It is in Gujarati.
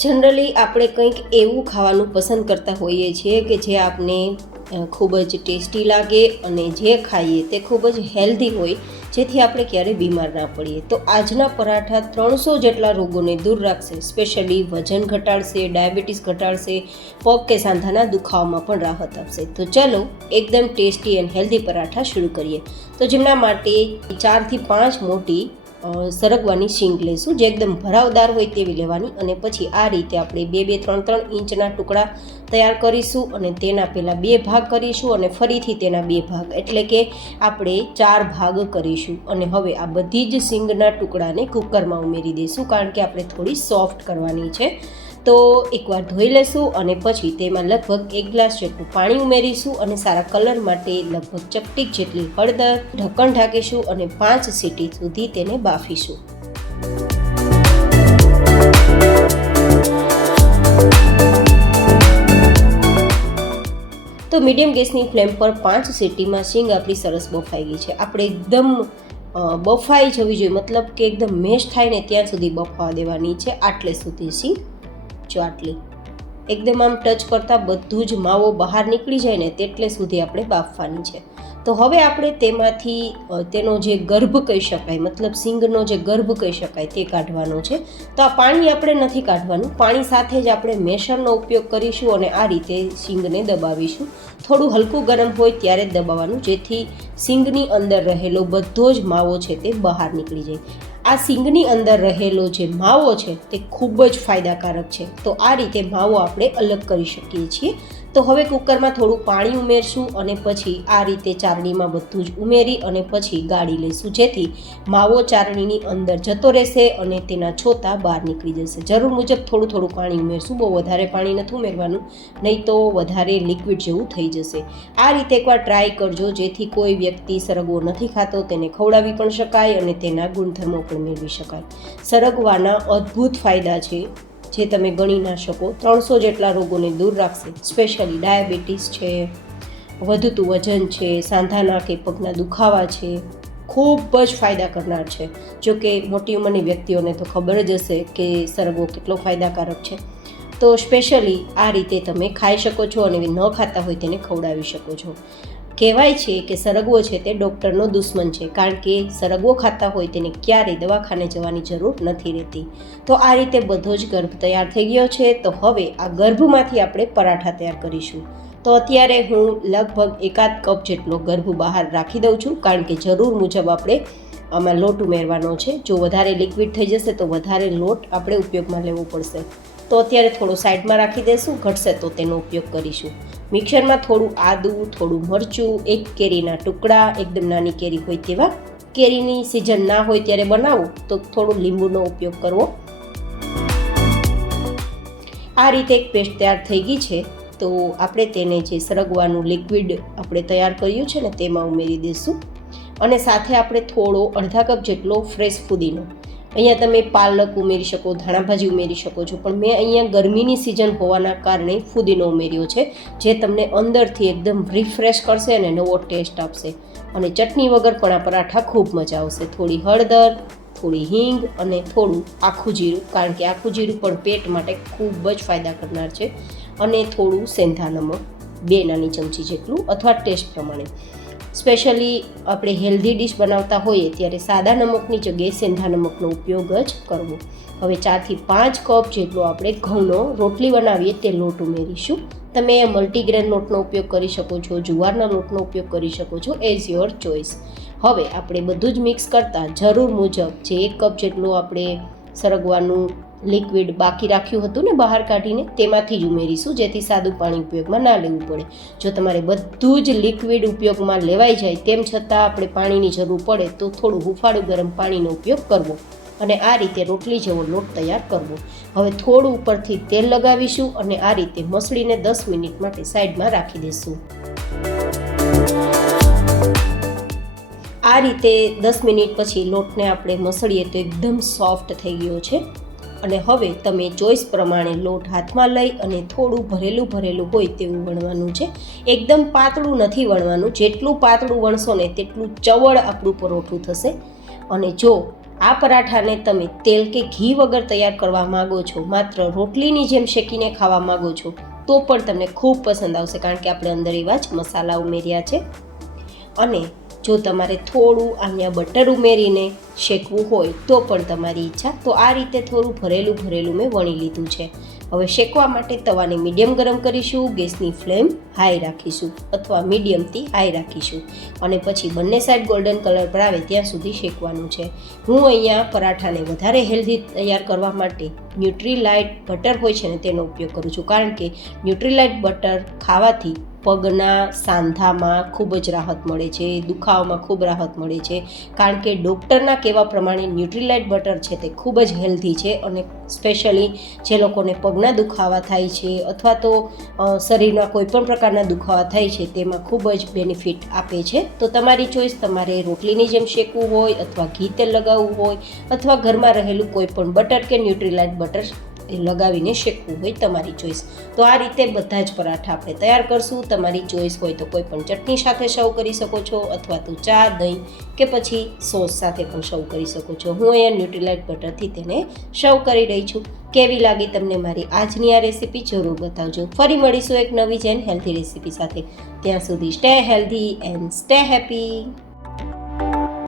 જનરલી આપણે કંઈક એવું ખાવાનું પસંદ કરતા હોઈએ છીએ કે જે આપને ખૂબ જ ટેસ્ટી લાગે અને જે ખાઈએ તે ખૂબ જ હેલ્ધી હોય, જેથી આપણે ક્યારેય બીમાર ના પડીએ. તો આજના પરાઠા 300 જેટલા રોગોને દૂર રાખશે. સ્પેશિયલી વજન ઘટાડશે, ડાયાબિટીસ ઘટાડશે, પગ કે સાંધાના દુખાવામાં પણ રાહત આપશે. તો ચલો એકદમ ટેસ્ટી એન્ડ હેલ્ધી પરાઠા શરૂ કરીએ. તો જેમના માટે 4 થી 5 મોટી સરગવાની શીંગ લઈશું, જે એકદમ ભરાવદાર હોય તેવી લેવાની. અને પછી આ રીતે આપણે 2-3 ઇંચના ટુકડા તૈયાર કરીશું અને તેના પહેલાં 2 ભાગ કરીશું અને ફરીથી તેના 2 ભાગ, એટલે કે આપણે 4 ભાગ કરીશું. અને હવે આ બધી જ શીંગના ટુકડાને કુકરમાં ઉમેરી દઈશું, કારણ કે આપણે થોડી સોફ્ટ કરવાની છે. તો એકવાર ધોઈ લઈશું અને પછી તેમાં લગભગ 1 ગ્લાસ જેટલું પાણી ઉમેરીશું અને સારા કલર માટે લગભગ ચપટીક જેટલી હળદર, ઢક્કણ ઢાંકીશું અને 5 સીટી સુધી તેને બાફીશું. તો મીડિયમ ગેસની ફ્લેમ પર 5 સીટીમાં શીંગ આપણી સરસ બફાઈ ગઈ છે. આપણે એકદમ બફાઈ જવી જોઈએ, મતલબ કે એકદમ મેશ થાય ને ત્યાં સુધી બફાવા દેવાની છે. આટલે સુધી શીંગ, જો આટલી એકદમ આમ ટચ કરતાં બધું જ માવો બહાર નીકળી જાય ને તેટલે સુધી આપણે બાફવાની છે. તો હવે આપણે તેમાંથી તેનો જે ગર્ભ કહી શકાય, મતલબ શીંગનો જે ગર્ભ કહી શકાય તે કાઢવાનો છે. તો આ પાણી આપણે નથી કાઢવાનું, પાણી સાથે જ આપણે મેશરનો ઉપયોગ કરીશું અને આ રીતે શીંગને દબાવીશું. થોડું હલકું ગરમ હોય ત્યારે જ દબાવવાનું, જેથી શીંગની અંદર રહેલો બધો જ માવો છે તે બહાર નીકળી જાય. આ શીંગની અંદર રહેલો જે માવો છે તે ખૂબ જ ફાયદાકારક છે. તો આ રીતે માવો આપણે અલગ કરી શકીએ છીએ. તો હવે કુકરમાં થોડું પાણી ઉમેરશું અને પછી આ રીતે ચારણીમાં બધું જ ઉમેરી અને પછી ગાળી લઈશું, જેથી માવો ચારણીની અંદર જતો રહેશે અને તેના છોતા બહાર નીકળી જશે. જરૂર મુજબ થોડું થોડું પાણી ઉમેરશું, બહુ વધારે પાણી નથી ઉમેરવાનું, નહીં તો વધારે લિક્વિડ જેવું થઈ જશે. આ રીતે એકવાર ટ્રાય કરજો, જેથી કોઈ વ્યક્તિ સરગવો નથી ખાતો તેને ખવડાવી પણ શકાય અને તેના ગુણધર્મો પણ મેળવી શકાય. સરગવાના અદ્ભુત ફાયદા છે જે તમે ગણી ના શકો. 300 જેટલા રોગોને દૂર રાખશે. સ્પેશિયલી ડાયાબિટીસ છે, વધતું વજન છે, સાંધાના કે પગના દુખાવા છે, ખૂબ જ ફાયદા કરનાર છે. જો કે મોટી ઉંમરની વ્યક્તિઓને તો ખબર જ હશે કે સરગવો કેટલો ફાયદાકારક છે. તો સ્પેશિયલી આ રીતે તમે ખાઈ શકો છો અને ન ખાતા હોય તેને ખવડાવી શકો છો. કહેવાય છે કે સરગવો છે તે ડૉક્ટરનો દુશ્મન છે, કારણ કે સરગવો ખાતા હોય તેને ક્યારેય દવાખાને જવાની જરૂર નથી રહેતી. તો આ રીતે બધો જ ગર્ભ તૈયાર થઈ ગયો છે. તો હવે આ ગર્ભમાંથી આપણે પરાઠા તૈયાર કરીશું. તો અત્યારે હું લગભગ 1/2 કપ જેટલો ગર્ભ બહાર રાખી દઉં છું, કારણ કે જરૂર મુજબ આપણે આમાં લોટ ઉમેરવાનો છે. જો વધારે લિક્વિડ થઈ જશે તો વધારે લોટ આપણે ઉપયોગમાં લેવો પડશે. તો અત્યારે થોડો સાઈડમાં રાખી દઈશું, ઘટશે તો તેનો ઉપયોગ કરીશું. મિક્સરમાં થોડું આદું, થોડું મરચું, 1 કેરીના ટુકડા, એકદમ નાની કેરી હોય તેવા. કેરીની સિઝન ના હોય ત્યારે બનાવો તો થોડું લીંબુનો ઉપયોગ કરવો. આ રીતે એક પેસ્ટ તૈયાર થઈ ગઈ છે. તો આપણે તેને જે સરગવાનું લિક્વિડ આપણે તૈયાર કર્યું છે ને તેમાં ઉમેરી દઈશું અને સાથે આપણે થોડો અડધા કપ જેટલો ફ્રેશ ફુદીનો, અહીંયા તમે પાલક ઉમેરી શકો, ધાણાભાજી ઉમેરી શકો છો, પણ મેં અહીંયા ગરમીની સિઝન હોવાના કારણે ફુદીનો ઉમેર્યો છે, જે તમને અંદરથી એકદમ રિફ્રેશ કરશે અને નવો ટેસ્ટ આપશે. અને ચટણી વગર પણ આ પરાઠા ખૂબ મજા આવશે. થોડી હળદર, થોડી હિંગ અને થોડું આખું જીરું, કારણ કે આખું જીરું પણ પેટ માટે ખૂબ જ ફાયદા કરનાર છે. અને થોડું સેંધા નમક, 2 નાની ચમચી જેટલું, અથવા ટેસ્ટ પ્રમાણે. સ્પેશિયલી આપણે હેલ્ધી ડિશ બનાવતા હોઈએ ત્યારે સાદા નમકની જગ્યાએ સેંધા નમકનો ઉપયોગ જ કરવો. હવે 4 થી 5 કપ જેટલો આપણે ઘઉંનો રોટલી બનાવીએ તે લોટ ઉમેરીશું. તમે મલ્ટીગ્રેન લોટનો ઉપયોગ કરી શકો છો, જુવારના લોટનો ઉપયોગ કરી શકો છો, એઝ યોર ચોઇસ. હવે આપણે બધું જ મિક્સ કરતાં જરૂર મુજબ જે 1 કપ જેટલું આપણે સરગવાનું લિક્વિડ બાકી રાખ્યું હતું ને બહાર કાઢીને, તેમાંથી જ ઉમેરીશું, જેથી સાદું પાણી ઉપયોગમાં ના લેવું પડે. જો તમારે બધું જ લિક્વિડ ઉપયોગમાં લેવાઈ જાય તેમ છતાં આપણે પાણીની જરૂર પડે તો થોડું હુંફાળું ગરમ પાણીનો ઉપયોગ કરવો અને આ રીતે રોટલી જેવો લોટ તૈયાર કરવો. હવે થોડું ઉપરથી તેલ લગાવીશું અને આ રીતે મસળીને 10 મિનિટ માટે સાઈડમાં રાખી દઈશું. આ રીતે 10 મિનિટ પછી લોટને આપણે મસળીએ તો એકદમ સોફ્ટ થઈ ગયો છે. અને હવે તમે ચોઈસ પ્રમાણે લોટ હાથમાં લઈ અને થોડું ભરેલું હોય તેવું વણવાનું છે. એકદમ પાતળું નથી વણવાનું, જેટલું પાતળું વણશો ને તેટલું ચવળ આપણું પરોઠું થશે. અને જો આ પરાઠાને તમે તેલ કે ઘી વગર તૈયાર કરવા માગો છો, માત્ર રોટલીની જેમ શેકીને ખાવા માગો છો, તો પણ તમને ખૂબ પસંદ આવશે, કારણ કે આપણે અંદર એવા જ મસાલા ઉમેર્યા છે. અને જો તમારે થોડું અહીંયા બટર ઉમેરીને શેકવું હોય તો પણ તમારી ઈચ્છા. તો આ રીતે થોડું ભરેલું મેં વણી લીધું છે. હવે શેકવા માટે તવાને મીડિયમ ગરમ કરીશું, ગેસની ફ્લેમ હાઈ રાખીશું અથવા મીડિયમથી હાઈ રાખીશું અને પછી બંને સાઈડ ગોલ્ડન કલર પર આવે ત્યાં સુધી શેકવાનું છે. હું અહીંયા પરાઠાને વધારે હેલ્ધી તૈયાર કરવા માટે ન્યુટ્રીલાઇટ બટર હોય છે ને તેનો ઉપયોગ કરું છું, કારણ કે ન્યુટ્રીલાઇટ બટર ખાવાથી પગના સાંધામાં ખૂબ જ રાહત મળે છે, દુખાવામાં ખૂબ રાહત મળે છે, કારણ કે ડૉક્ટરના કહેવા પ્રમાણે ન્યુટ્રીલાઇટ બટર છે તે ખૂબ જ હેલ્ધી છે અને સ્પેશિયલી જે લોકોને પગના દુખાવા થાય છે અથવા તો શરીરના કોઈપણ પ્રકારના દુખાવા થાય છે તેમાં ખૂબ જ બેનિફિટ આપે છે. તો તમારી ચોઈસ, તમારે રોટલીની જેમ શેકવું હોય અથવા ઘી તેલ લગાવવું હોય અથવા ઘરમાં રહેલું કોઈ પણ બટર કે ન્યુટ્રીલાઇટ બટર લગાવીને શેકવું હોય, તમારી ચોઈસ. તો આ રીતે બધા જ પરાઠા આપણે તૈયાર કરશું. તમારી ચોઈસ હોય તો કોઈ પણ ચટણી સાથે સર્વ કરી શકો છો અથવા તો ચા, દહીં કે પછી સોસ સાથે પણ સર્વ કરી શકો છો. હું અહીંયા ન્યુટ્રીલાઇટ બટરથી તેને સર્વ કરી રહી છું. કેવી લાગી તમને મારી આજની આ રેસીપી જરૂર બતાવજો. ફરી મળીશું એક નવી જ એન્ડ હેલ્ધી રેસીપી સાથે. ત્યાં સુધી stay healthy and stay happy.